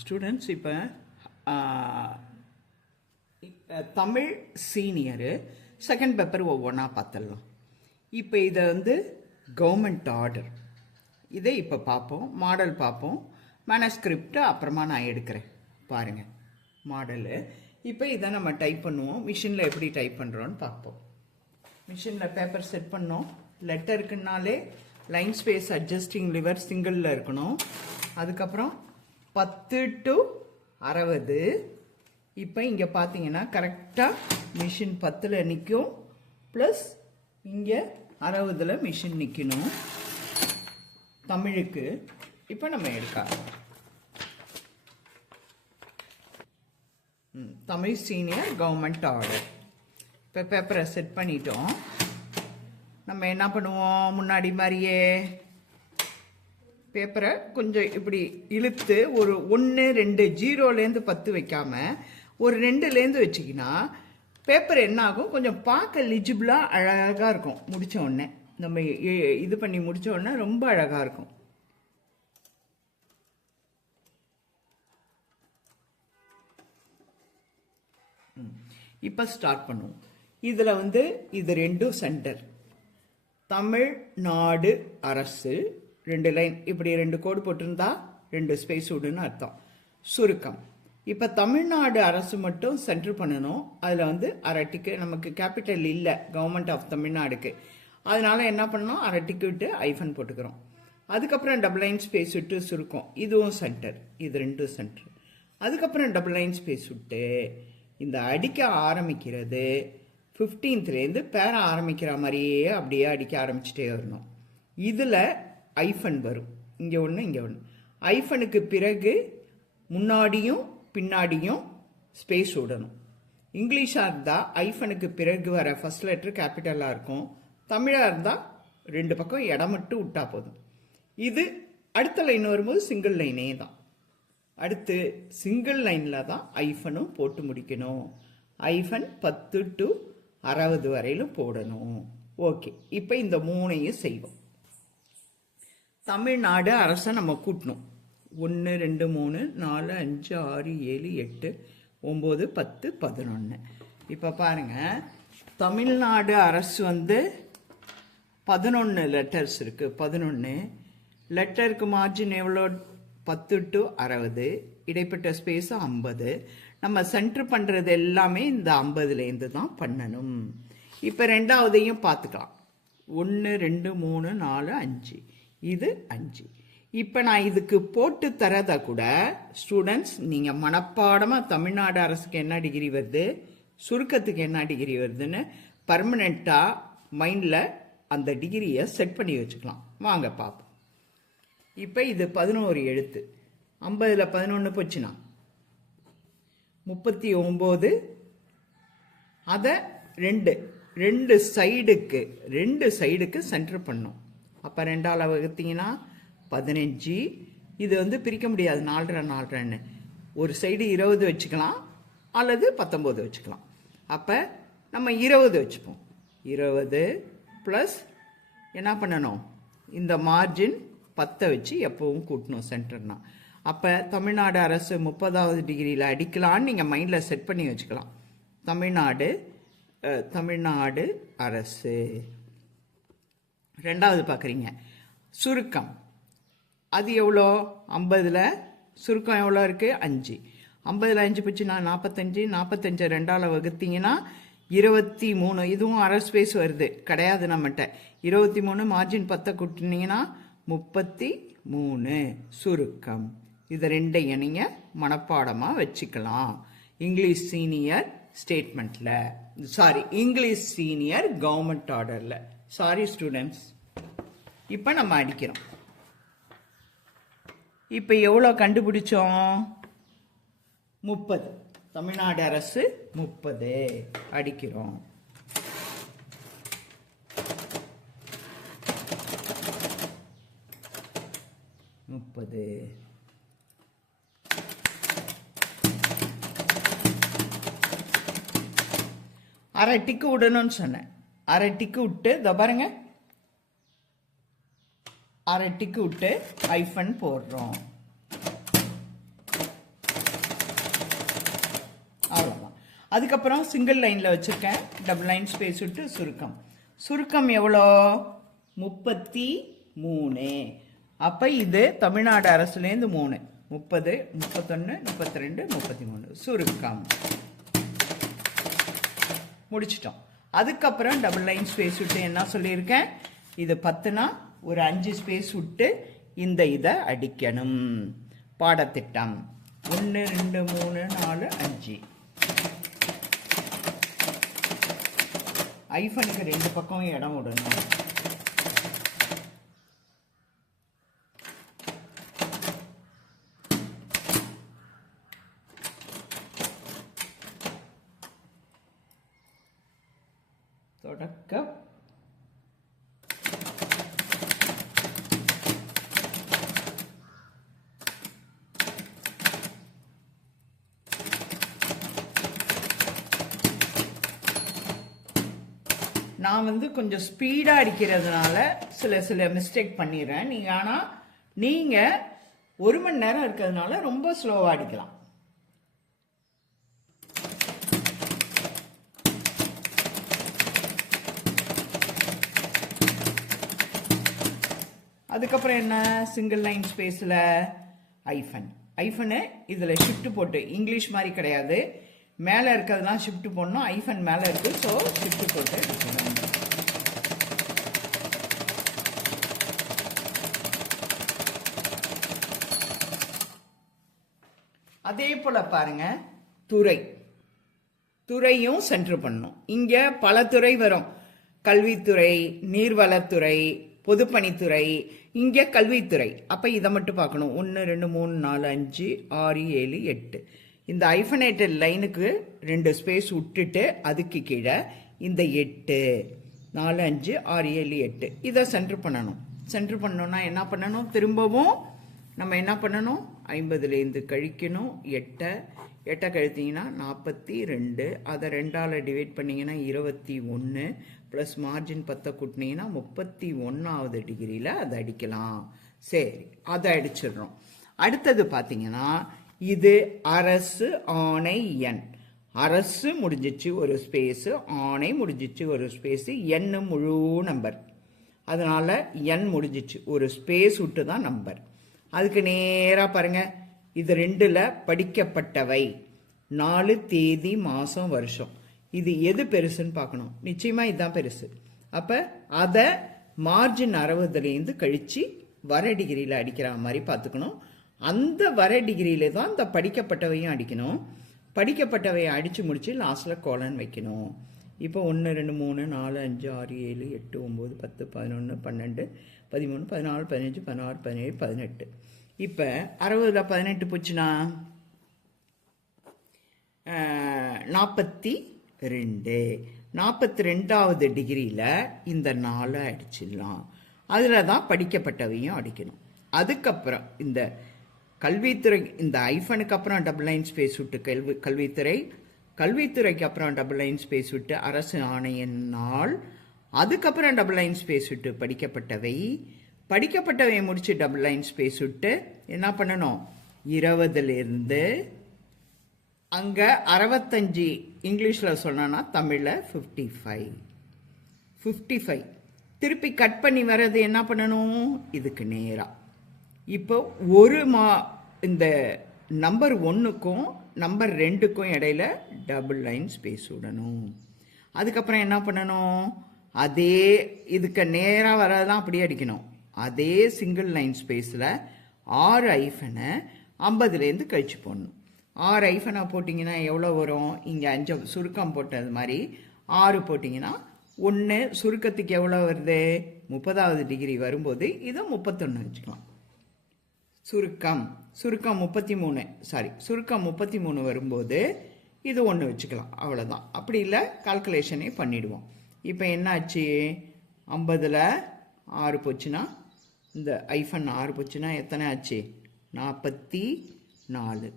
Students இப்போ Tamil senior second paper ஒவ்வொன்றா பார்த்துடலாம். இப்போ இதை வந்து கவர்மெண்ட் ஆர்டர், இதை இப்போ பார்ப்போம், மாடல் பார்ப்போம், மேனஸ்கிரிப்ட் அப்புறமா நான் எடுக்கிறேன். பாருங்கள் மாடலு. இப்போ இதை நம்ம டைப் பண்ணுவோம். மிஷினில் எப்படி டைப் பண்ணுறோன்னு பார்ப்போம். மிஷினில் பேப்பர் செட் பண்ணோம். லெட்டருக்குனாலே லைன் ஸ்பேஸ் அட்ஜஸ்டிங் லிவர் சிங்கிளில் இருக்கணும். அதுக்கப்புறம் 10 to 60. இப்போ இங்கே பார்த்தீங்கன்னா கரெக்டாக மிஷின் 10ல் நிற்கும், ப்ளஸ் இங்கே 60ல் மிஷின் நிற்கணும் தமிழுக்கு. இப்போ நம்ம எடுக்கலாம். Tamil senior government order. இப்போ பேப்பரை செட் பண்ணிட்டோம். நம்ம என்ன பண்ணுவோம், முன்னாடி மாதிரியே பேப்பரை கொஞ்சம் இப்படி இழுத்து ஒரு 1 2 0லேருந்து 10 வைக்காம ஒரு 2லேருந்து வச்சிக்கினா பேப்பர் என்ன ஆகும், கொஞ்சம் பார்க்க லிஜிபிளாக அழகாக இருக்கும். முடித்த உடனே நம்ம இது பண்ணி முடித்த உடனே ரொம்ப அழகாக இருக்கும். இப்போ ஸ்டார்ட் பண்ணுவோம். இதில் வந்து இது ரெண்டும் சென்டர். தமிழ்நாடு அரசு 2 லைன் இப்படி 2 கோடு போட்டிருந்தா 2 ஸ்பேஸ் விடுன்னு அர்த்தம். சுருக்கம். இப்போ தமிழ்நாடு அரசு மட்டும் சென்டர் பண்ணணும். அதில் வந்து அரட்டிக்கு நமக்கு கேபிட்டல் இல்லை கவர்மெண்ட் ஆஃப் தமிழ்நாடுக்கு. அதனால என்ன பண்ணணும், அரட்டிக்கு விட்டு ஐஃபன் போட்டுக்கிறோம். அதுக்கப்புறம் டபுள் லைன் ஸ்பேஸ் விட்டு சுருக்கம். இதுவும் சென்டர், இது 2 சென்டர். அதுக்கப்புறம் டபுள் லைன் ஸ்பேஸ் விட்டு இந்த அடிக்க ஆரம்பிக்கிறது 15லேருந்து பேர ஆரம்பிக்கிற மாதிரியே அப்படியே அடிக்க ஆரம்பிச்சுட்டே வரணும். இதில் ஐஃபன் வரும். இங்கே ஒன்று, இங்கே ஒன்று. ஐஃபனுக்கு பிறகு முன்னாடியும் பின்னாடியும் ஸ்பேஸ் விடணும். இங்கிலீஷாக இருந்தால் ஐஃபனுக்கு பிறகு வர ஃபர்ஸ்ட் லெட்டர் கேபிட்டலாக இருக்கும். தமிழாக இருந்தால் 2 பக்கம் இடம் மட்டும் விட்டா போதும். இது அடுத்த லைன் வரும்போது சிங்கிள் லைனே தான். அடுத்து சிங்கிள் லைனில் தான் ஐஃபனும் போட்டு முடிக்கணும். ஐஃபன் 10 to 60 வரையிலும் போடணும். ஓகே, இப்போ இந்த 3ஐயும் செய்வோம். தமிழ்நாடு அரசை நம்ம கூட்டணும். 1 2 3 4 5 6 7 8 9 10 11. இப்போ பாருங்க, தமிழ்நாடு அரசு வந்து 11 லெட்டர்ஸ் இருக்கு. 11 லெட்டருக்கு மார்ஜின் எவ்வளோ, 10 to 60. இடைப்பட்ட ஸ்பேஸ் 50. நம்ம சென்டர் பண்ணுறது எல்லாமே இந்த 50லேருந்து தான் பண்ணணும். இப்போ ரெண்டாவதையும் பார்த்துக்கலாம். 1 2 3 4 5. இது 5. இப்போ நான் இதுக்கு போட்டு தரதை கூட ஸ்டூடெண்ட்ஸ் நீங்கள் மனப்பாடமாக தமிழ்நாடு அரசுக்கு என்ன டிகிரி வருது, சுருக்கத்துக்கு என்ன டிகிரி வருதுன்னு பர்மனெண்ட்டாக மைண்டில் அந்த டிகிரியை செட் பண்ணி வச்சுக்கலாம். வாங்க பார்ப்போம். இப்போ இது 11 எழுத்து. 50ல் 11 போச்சுன்னா 39. அதை ரெண்டு சைடுக்கு சென்டர் பண்ணும். அப்போ 2ஆல் வகுத்தீங்கன்னா 15. இது வந்து பிரிக்க முடியாது 4 4ன்னு. ஒரு சைடு 20 வச்சுக்கலாம் அல்லது 19 வச்சுக்கலாம். அப்போ நம்ம 20 வச்சுப்போம். 20 ப்ளஸ் என்ன பண்ணணும், இந்த மார்ஜின் 10 வச்சு எப்பவும் கூட்டணும் சென்டர்னா. அப்போ தமிழ்நாடு அரசு 30வது டிகிரியில் அடிக்கலான்னு நீங்கள் மைண்டில் செட் பண்ணி வச்சுக்கலாம். தமிழ்நாடு அரசு. ரெண்டாவது பார்க்குறீங்க சுருக்கம். அது எவ்வளோ, 50ல் சுருக்கம் எவ்வளோ இருக்குது, 5. 50ல் 5 போச்சுன்னா 45. 45 2ஆல் வகுத்தீங்கன்னா 23. இதுவும் அரை ஸ்பேஸ் வருது கிடையாது நம்மகிட்ட. 23 மார்ஜின் 10 கூட்டினீங்கன்னா 33 சுருக்கம். இது 2ஐயும் நீங்கள் மனப்பாடமாக வச்சுக்கலாம். இங்கிலீஷ் சீனியர் ஸ்டேட்மெண்ட்டில், இங்கிலீஷ் சீனியர் கவர்மெண்ட் ஆர்டரில். Sorry students. இப்போ நம்ம அடிக்கிறோம். இப்போ எவ்வளோ கண்டுபிடிச்சோம், 30. தமிழ்நாடு அரசு 30 அடிக்கிறோம். அரை டிக்கு விடணும்னு சொன்னேன். அரை டிக்கு விட்டு இதை பாருங்க, அரை டிக்கு விட்டு ஐஃபன் போடுறோம். அதுக்கப்புறம் சிங்கிள் லைனில் வச்சுருக்கேன், டபுள் லைன் ஸ்பேஸ் விட்டு சுருக்கம். சுருக்கம் எவ்வளோ? 33. அப்போ இது தமிழ்நாடு அரசுலேருந்து 3, 30, 31, 32, 33 சுருக்கம் முடிச்சிட்டோம். அதுக்கப்புறம் டபுள் லைன் ஸ்பேஸ் விட்டு என்ன சொல்லியிருக்கேன், இது 10னா ஒரு 5 ஸ்பேஸ் விட்டு இந்த இதை அடிக்கணும். பாடத்திட்டம் 1 2 3 4 5. ஐஃபனுக்கு 2 பக்கம் இடம் விடணும். தொடக்கம் நான் கொஞ்சம் ஸ்பீடாக அடிக்கிறதுனால சில மிஸ்டேக் பண்ணிடுறேன். நீங்கள் 1 மணி நேரம் இருக்கிறதுனால ரொம்ப ஸ்லோவாக அடிக்கலாம். அதுக்கப்புறம் என்ன, சிங்கிள் லைன் ஸ்பேஸில் ஐஃபனு இதில் ஷிஃப்ட் போட்டு, இங்கிலீஷ் மாதிரி கிடையாது, மேலே இருக்கிறதுலாம் ஷிஃப்ட் போடணும். ஐஃபன் மேலே இருக்குது, ஸோ ஷிஃப்ட் போட்டு எடுக்கணும். அதே போல் பாருங்க, துறையும் சென்டர் பண்ணணும். இங்கே பல துறை வரும், கல்வித்துறை, நீர்வளத்துறை, பொதுப்பணித்துறை, இங்கே கல்வித்துறை. அப்போ இதை மட்டும் பார்க்கணும். 1 2 3 4 5 6 7 8. இந்த ஐஃபனேட்டட் லைனுக்கு 2 ஸ்பேஸ் விட்டுட்டு அதுக்கு கீழே இந்த 8 4 5 6 7 8 இதை சென்டர் பண்ணணும். சென்டர் பண்ணோன்னா என்ன பண்ணணும், திரும்பவும் நம்ம என்ன பண்ணணும், 50லேருந்து கழிக்கணும். 8 கழித்தீங்கன்னா 42, அதை 2ஆல் டிவைட் பண்ணிங்கன்னா 21, ப்ளஸ் மார்ஜின் 10 கூட்டினீங்கன்னா 31வது டிகிரியில் அதை அடிக்கலாம். சரி, அதை அடிச்சிடுறோம். அடுத்தது பார்த்தீங்கன்னா, இது அரசு ஆணை எண். அரசு முடிஞ்சிச்சு ஒரு ஸ்பேஸு, ஆணை முடிஞ்சிச்சு ஒரு ஸ்பேஸு, எண் முழு நம்பர், அதனால எண் முடிஞ்சிச்சு ஒரு ஸ்பேஸ் விட்டு தான் நம்பர். அதுக்கு நேராக பாருங்க, இது 2ல் படிக்கப்பட்டவை 4 தேதி மாதம் வருஷம். இது எது பெருசுன்னு பார்க்கணும். நிச்சயமாக இதுதான் பெருசு. அப்போ அதை மார்ஜின் 60லேருந்து கழித்து வர டிகிரியில் அடிக்கிற மாதிரி பார்த்துக்கணும். அந்த வர டிகிரியில தான் இந்த படிக்கப்பட்டவையும் அடிக்கணும். படிக்கப்பட்டவையை அடித்து முடித்து லாஸ்ட்டில் கோலன் வைக்கணும். இப்போ 1 2 3 4 5 6 7 8 9 10 11 12 13 14 15 16 17 18. இப்போ 60ல் 18 போச்சுன்னா 42. 42வது டிகிரியில் இந்த 4 அடிச்சிடலாம். அதில் தான் படிக்கப்பட்டவையும் அடிக்கணும். அதுக்கப்புறம் இந்த கல்வித்துறை, இந்த ஐஃபனுக்கு அப்புறம் டபுள் லைன் ஸ்பேஸ் விட்டு கல்வித்துறைக்கு அப்புறம் டபுள் லைன் ஸ்பேஸ் விட்டு அரசு ஆணையின் நாள், அதுக்கப்புறம் டபுள் லைன் ஸ்பேஸ் விட்டு படிக்கப்பட்டவை முடிச்சு டபுள் லைன் ஸ்பேஸ் விட்டு என்ன பண்ணணும், 20லேருந்து அங்கே 65, இங்கிலீஷில் சொன்னா தமிழில் 55. திருப்பி கட் பண்ணி வர்றது என்ன பண்ணணும், இதுக்கு நேராக. இப்போ இந்த நம்பர் 1க்கும் நம்பர் 2க்கும் இடையில டபுள் லைன் ஸ்பேஸ் விடணும். அதுக்கப்புறம் என்ன பண்ணணும், அதே இதுக்கு நேராக வரதெல்லாம் அப்படியே அடிக்கணும். அதே சிங்கிள் லைன் ஸ்பேஸில் 6 ஐஃபனை 50லேருந்து கழிச்சு போடணும். 6 ஐஃபனை போட்டிங்கன்னா எவ்வளோ வரும், இங்கே 5 சுருக்கம் போட்டது மாதிரி 6 போட்டிங்கன்னா 1 சுருக்கத்துக்கு எவ்வளோ வருது, 30வது டிகிரி வரும்போது இதை 31 வச்சுக்கலாம். சுருக்கம் 33 வரும்போது இது 1 வச்சுக்கலாம். அவ்வளோதான். அப்படி இல்லை கால்குலேஷனே பண்ணிவிடுவோம். இப்போ என்னாச்சு, 50ல் 6 போச்சுன்னா, இந்த ஐஃபன் 6 போச்சுன்னா எத்தனை ஆச்சு, 44.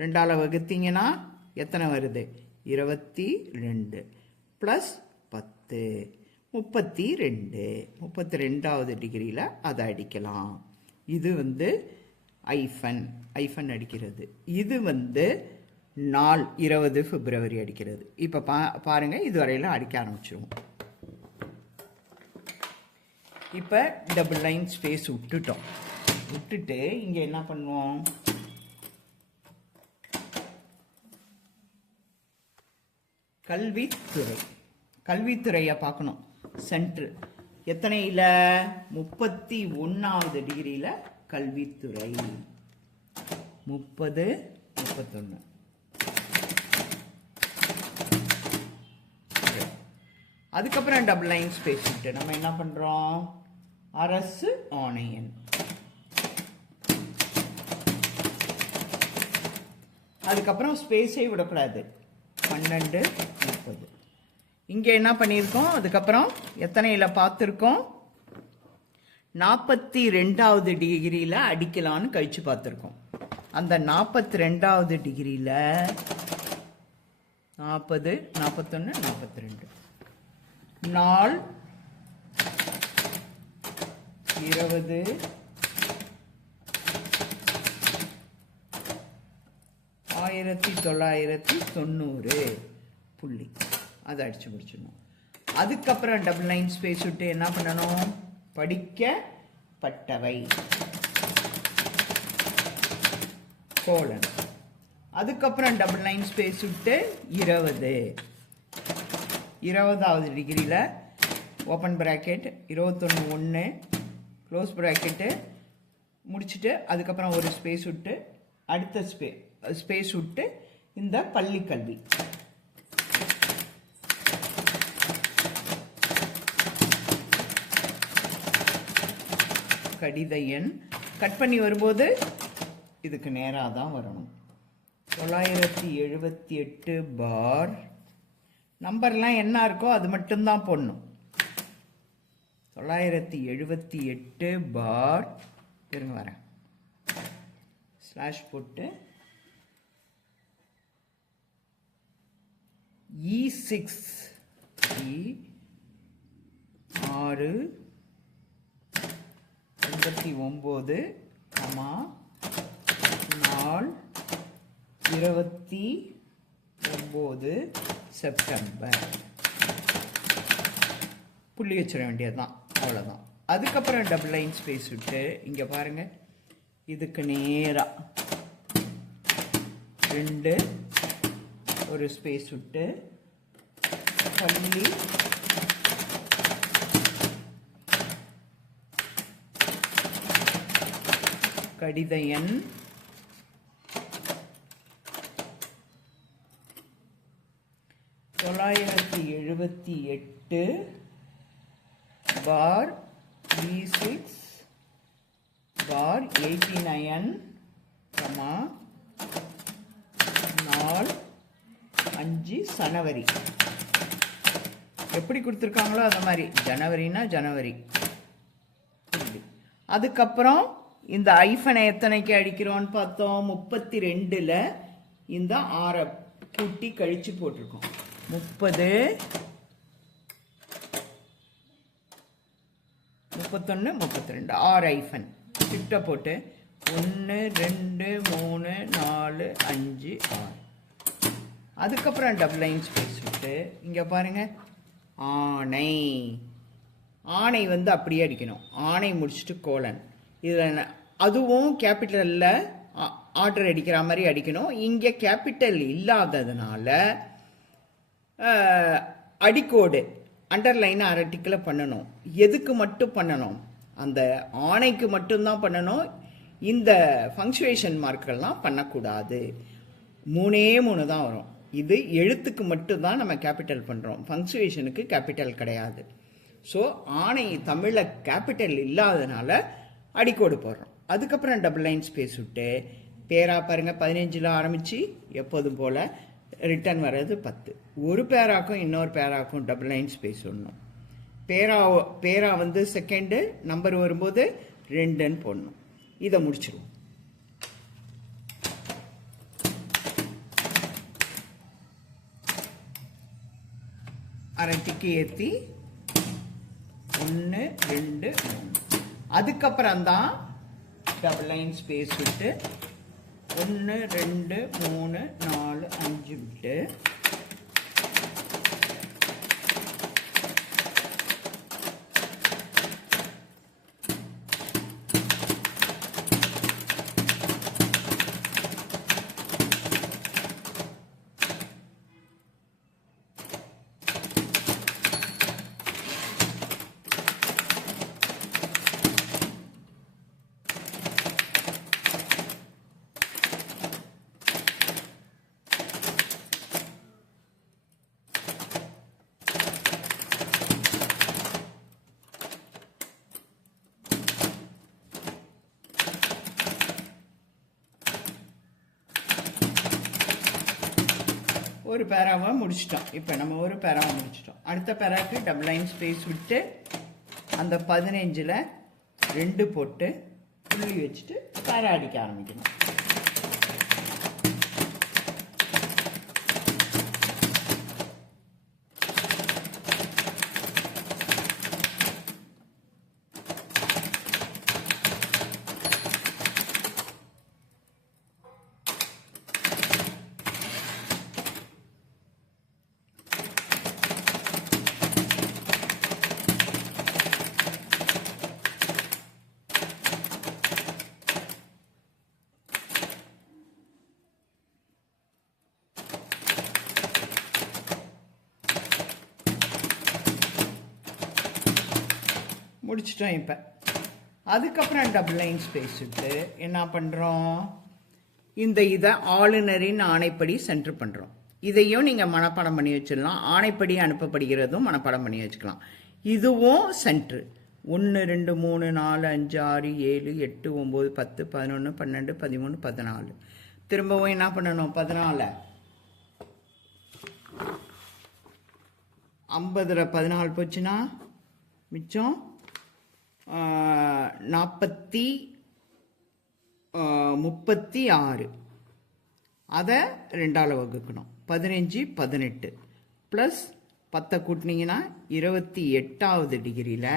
2ஆல் வகுத்தீங்கன்னா எத்தனை வருது, 22 ப்ளஸ் 10 32. 32வது டிகிரியில் அதை அடிக்கலாம். இது ஐஃபன் அடிக்கிறது. இது நாள் 20 பிப்ரவரி அடிக்கிறது. இப்போ பாருங்கள், இதுவரையில் அடிக்க ஆரம்பிச்சிருவோம். இப்போ டபுள் லைன் ஸ்பேஸ் விட்டுட்டு இங்கே என்ன பண்ணுவோம், கல்வித்துறையை பார்க்கணும். சென்ட்ரு எத்தனையில், 31வது டிகிரியில் கல்வித்துறை. 30, 31. அதுக்கப்புறம் டபுள் லைன் ஸ்பேஸ் விட்டு நம்ம என்ன பண்ணுறோம், அரசு ஆணையன். அதுக்கப்புறம் ஸ்பேஸே விடக்கூடாது. 12, 30. இங்கே என்ன பண்ணியிருக்கோம், அதுக்கப்புறம் எத்தனையில் பார்த்துருக்கோம், 42வது டிகிரியில் அடிக்கலான்னு கழிச்சு பார்த்துருக்கோம். அந்த 42வது டிகிரியில் 40, 41, 42. நாள் 20, 1990 புள்ளி. அதை அடிச்சு முடிச்சிடணும். அதுக்கப்புறம் டபுள் லைன் ஸ்பேஸ் விட்டு என்ன பண்ணணும், படிக்கப்பட்டவை கோலன். அதுக்கப்புறம் டபுள் லைன் ஸ்பேஸ் விட்டு 20வது டிகிரியில் ஓப்பன் ப்ராக்கெட் 21, 1 க்ளோஸ் ப்ராக்கெட்டு முடிச்சுட்டு அதுக்கப்புறம் ஒரு ஸ்பேஸ் விட்டு அடுத்த ஸ்பேஸ் விட்டு இந்த பள்ளி கல்வி. கடித எண் கட் பண்ணி வரும்போது இதுக்கு நேராக தான் வரணும். 978 பார் நம்பர்லாம் என்ன இருக்கோ அது மட்டும்தான் போடணும். 978 பார் இருங்க வரேன், ஸ்லாஷ் போட்டு E6 6 89 நாள் 29 செப்டம்பர் புள்ளி வச்சிட வேண்டியதுதான், அவ்வளோதான். அதுக்கப்புறம் டபுள் லைன் ஸ்பேஸ் விட்டு இங்கே பாருங்க, இதுக்கு நேராக 2 ஒரு ஸ்பேஸ் விட்டு பள்ளி கடித எண் 978 பார் E6 பார் 89 நாள் 5 ஜனவரி. எப்படி கொடுத்துருக்காங்களோ அந்த மாதிரி, ஜனவரினா ஜனவரி. அதுக்கப்புறம் இந்த ஐஃபனை எத்தனைக்கு அடிக்கிறோன்னு பார்த்தோம், 32ல் இந்த 6 கூட்டி கழிச்சு போட்டிருக்கோம். 30, 31, 32 6 ஐஃபன் கிட்ட போட்டு 1 2 3 4 5 6. அதுக்கப்புறம் டபுள் லைன் ஸ்பேஸ் விட்டு இங்கே பாருங்க, ஆணை வந்து அப்படியே அடிக்கணும். ஆணை முடிச்சுட்டு கோலன். இதில் அதுவும் கேபிட்டலில் ஆர்டர் அடிக்கிற மாதிரி அடிக்கணும். இங்கே கேபிட்டல் இல்லாததுனால அடிக்கோடு அண்டர்லைனை அரட்டிக்கில் பண்ணணும். எதுக்கு மட்டும் பண்ணணும், அந்த ஆணைக்கு மட்டும்தான் பண்ணணும். இந்த ஃபங்க்சுவேஷன் மார்க்கெல்லாம் பண்ணக்கூடாது. 3 தான் வரும். இது எழுத்துக்கு மட்டும்தான் நம்ம கேபிட்டல் பண்ணுறோம், ஃபங்க்சுவேஷனுக்கு கேபிட்டல் கிடையாது. ஸோ ஆணை தமிழில் கேபிட்டல் இல்லாததுனால அடிக்கோடு போடுறோம். அதுக்கப்புறம் டபுள் லைன் ஸ்பேஸ் விட்டு பேரா பாருங்கள், 15ல் ஆரம்பித்து எப்போதும் போல் ரிட்டர்ன் வர்றது 10. ஒரு பேராக்கும் இன்னொரு பேராக்கும் டபுள் லைன் ஸ்பேஸ் ஒன்றும். பேரா வந்து செகண்டு, நம்பர் வரும்போது 2ன்னு போடணும். இதை முடிச்சிடுவோம். அரட்டிக்கு ஏற்றி 1 2 3. அதுக்கப்புறம் தான் டபுள் லைன் ஸ்பேஸ் விட்டு 1 2 3 4 5 விட்டு ஒரு பேராவை முடிச்சிட்டோம். இப்போ நம்ம ஒரு பேராவை முடிச்சிட்டோம். அடுத்த பேராக்கு டபுள் லைன் ஸ்பேஸ் விட்டு அந்த 15ல் 2 போட்டு புள்ளி வச்சுட்டு பேரா அடிக்க ஆரம்பிக்கணும். முடிச்சிட்டோம். இப்போ அதுக்கப்புறம் டபுள் லைன் ஸ்பேஸ் விட்டு என்ன பண்ணுறோம், இதை ஆளுநரின் ஆணைப்படி சென்டர் பண்ணுறோம். இதையும் நீங்கள் மனப்பாடம் பண்ணி வச்சிடலாம். ஆணைப்படி அனுப்பப்படுகிறதும் மனப்பாடம் பண்ணி வச்சுக்கலாம். இதுவும் சென்ட்ரு 1 2 3 4 5 6 7 8 9 10 11 12 13 14. திரும்பவும் என்ன பண்ணணும், 14 50ல் 14 போச்சுன்னா மிச்சம் 36. அதை 2ஆல் வகுக்கணும். 15 18 ப்ளஸ் 10 கூட்டினீங்கன்னா 28வது டிகிரியில்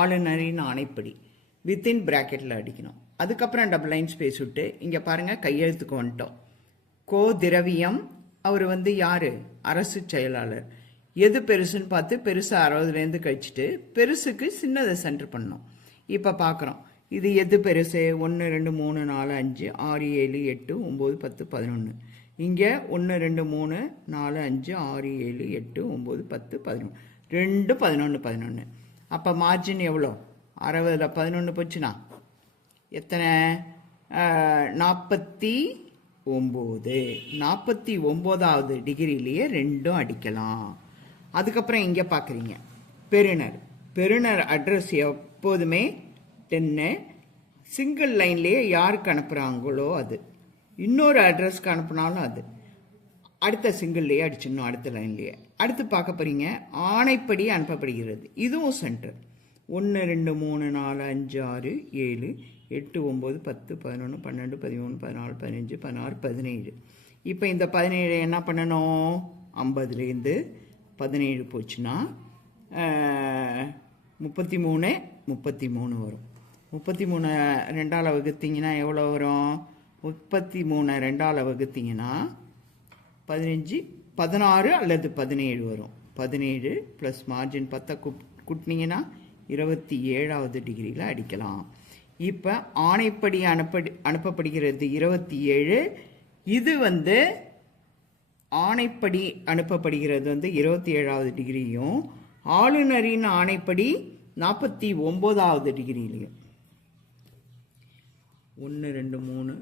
ஆளுநரின் ஆணைப்படி வித்தின் ப்ராக்கெட்டில் அடிக்கணும். அதுக்கப்புறம் டபுள் லைன் ஸ்பேஸ் விட்டு இங்கே பாருங்கள் கையெழுத்துக்கு வந்துட்டோம். கோ திரவியம் அவர் யார், அரசு செயலாளர். எது பெருசுன்னு பார்த்து பெருசு 60லேருந்து கழிச்சிட்டு பெருசுக்கு சின்னதை சென்டர் பண்ணணும். இப்போ பார்க்குறோம் இது எது பெருசு, 1 2 3 4 5 6 7 8 9 10 11. இங்கே 1 2 3 4 5 6 7 8 9 10 11. 2 11 11. அப்போ மார்ஜின் எவ்வளோ, 60ல் 11 போச்சுன்னா எத்தனை, 49. 49வது டிகிரிலேயே 2 அடிக்கலாம். அதுக்கப்புறம் இங்கே பார்க்குறீங்க பெறுநர் அட்ரஸ் எப்போதுமே 10. சிங்கிள் லைன்லேயே யாருக்கு அனுப்புகிறாங்களோ அது, இன்னொரு அட்ரஸ்க்கு அனுப்புனாலும் அது அடுத்த சிங்கிள்லேயே அடிச்சிடணும். அடுத்த லைன்லேயே அடுத்து பார்க்க போகிறீங்க ஆணைப்படி அனுப்பப்படுகிறது. இதுவும் சென்டர் 1 2 3 4 5 6 7 8 9 10 11 12 13 14 15 16 17. இப்போ இந்த 17 என்ன பண்ணணும், 50லேருந்து 17 போச்சுன்னா 33 வரும். 33 2ஆல் வகுத்தீங்கன்னா எவ்வளோ வரும், 33 2ஆல் வகுத்தீங்கன்னா 15 16 அல்லது 17 வரும். 17 ப்ளஸ் மார்ஜின் 10 கூட்டினீங்கன்னா 27வது டிகிரியில் அடிக்கலாம். இப்போ ஆணைப்படி அனுப்பப்படுகிறது 27. இது ஆணைப்படி அனுப்பப்படுகிறது 27வது டிகிரியும், ஆளுநரின் ஆணைப்படி 49வது டிகிரியிலையும். 1 2 3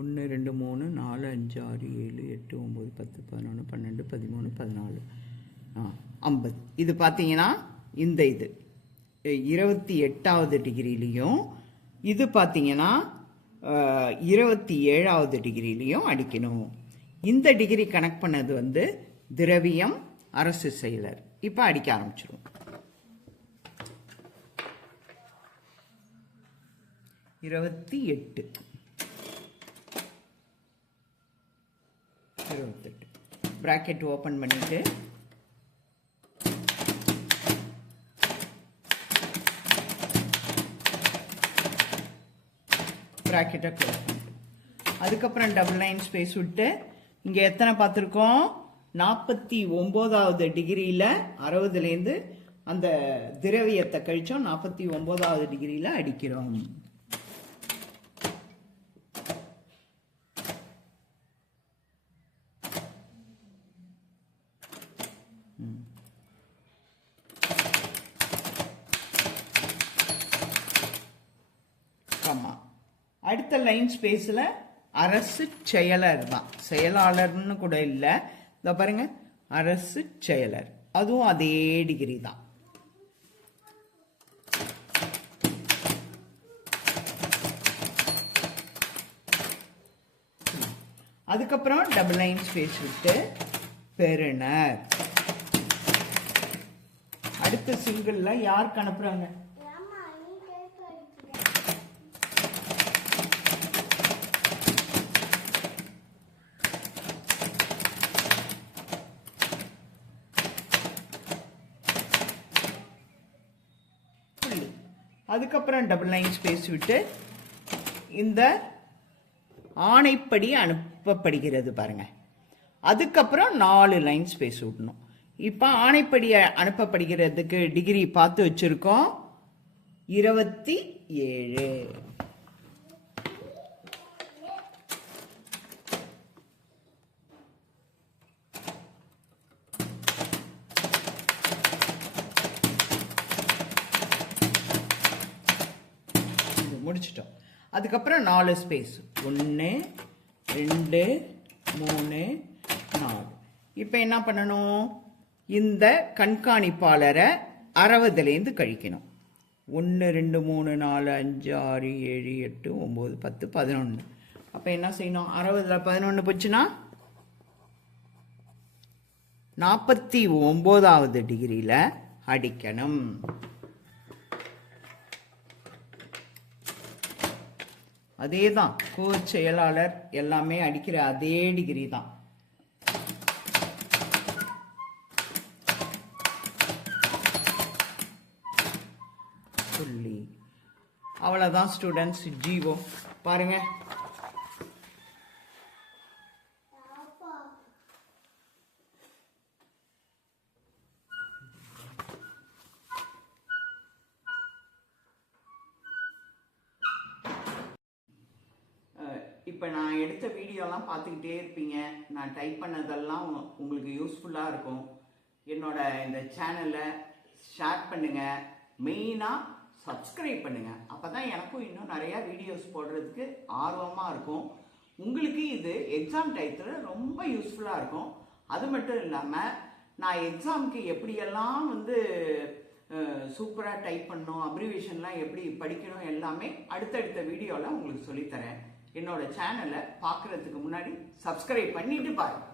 1 2 3 4 5 6 7 8 9 10 11 12 13 14 50. இது பார்த்தீங்கன்னா இந்த இது 28வது டிகிரிலையும், இது பார்த்தீங்கன்னா 27வது டிகிரிலையும் அடிக்கணும். இந்த டிகிரி கனெக்ட் பண்ணது திரவியம், அரசு செயலர். இப்போ அடிக்க ஆரம்பிச்சிடும். 28 பிராக்கெட் ஓப்பன் பண்ணிட்டு ப்ராக்கெட்டை க்ளோஸ் பண்ணிட்டு அதுக்கப்புறம் டபுள் லைன் ஸ்பேஸ் விட்டு இங்கே எத்தனை பார்த்துருக்கோம் 49வது டிகிரியில் 60லேருந்து அந்த திரவியத்தை கழிச்சோம் 49வது டிகிரியில் அடிக்கிறோம். அடுத்த லைன் ஸ்பேஸில் அரசு செயலர் தான், செயலாளர்னு கூட இல்லை. இதை பாருங்க, அரசு செயலர், அதுவும் அதே டிகிரி தான். அதுக்கப்புறம் டபுள் லைன் ஸ்பேஸ் விட்டு பெறுநர். அடுத்த சிங்கிள்ல யாருக்கு அனுப்புறாங்க? அதுக்கப்புறம் டபுள் லைன் ஸ்பேஸ் விட்டு இந்த ஆணைப்படி அனுப்பப்படுகிறது பாருங்க. அதுக்கப்புறம் 4 லைன் ஸ்பேஸ் விடணும். இப்போ ஆணைப்படி அனுப்பப்படுகிறதுக்கு டிகிரி பார்த்து வச்சிருக்கோம் 27. முடிச்சிட்டோம். அதுக்கப்புறம் 4 ஸ்பேஸ் 1 2 3 4. இப்போ என்ன பண்ணணும்? இந்த கண்காணிப்பாளரை 60லேருந்து கழிக்கணும். 1 2 3 4 5 6 7 8 9 10 11. அப்போ என்ன செய்யணும்? 60ல் 11 போச்சுன்னா 49வது டிகிரியில் அடிக்கணும். அதே தான், கோச் செயலாளர் எல்லாமே அடிக்கிற அதே டிகிரி தான். புள்ளி. அவ்வளோதான் ஸ்டூடெண்ட்ஸ். ஜீவோ பாருங்க. இப்போ நான் எடுத்த வீடியோலாம் பார்த்துக்கிட்டே இருப்பீங்க. நான் டைப் பண்ணதெல்லாம் உங்களுக்கு யூஸ்ஃபுல்லாக இருக்கும். என்னோட இந்த சேனலை ஷேர் பண்ணுங்கள், மெயினாக சப்ஸ்கிரைப் பண்ணுங்கள். அப்போ தான் எனக்கும் இன்னும் நிறையா வீடியோஸ் போடுறதுக்கு ஆர்வமாக இருக்கும். உங்களுக்கு இது எக்ஸாம் டைத்தில் ரொம்ப யூஸ்ஃபுல்லாக இருக்கும். அது மட்டும் இல்லாமல் நான் எக்ஸாமுக்கு எப்படியெல்லாம் சூப்பராக டைப் பண்ணணும், அப்ரிவேஷன்லாம் எப்படி படிக்கணும் எல்லாமே அடுத்தடுத்த வீடியோவில் உங்களுக்கு சொல்லித்தரேன். என்னோட சேனலை பார்க்குறதுக்கு முன்னாடி சப்ஸ்கிரைப் பண்ணிட்டு பாருங்க.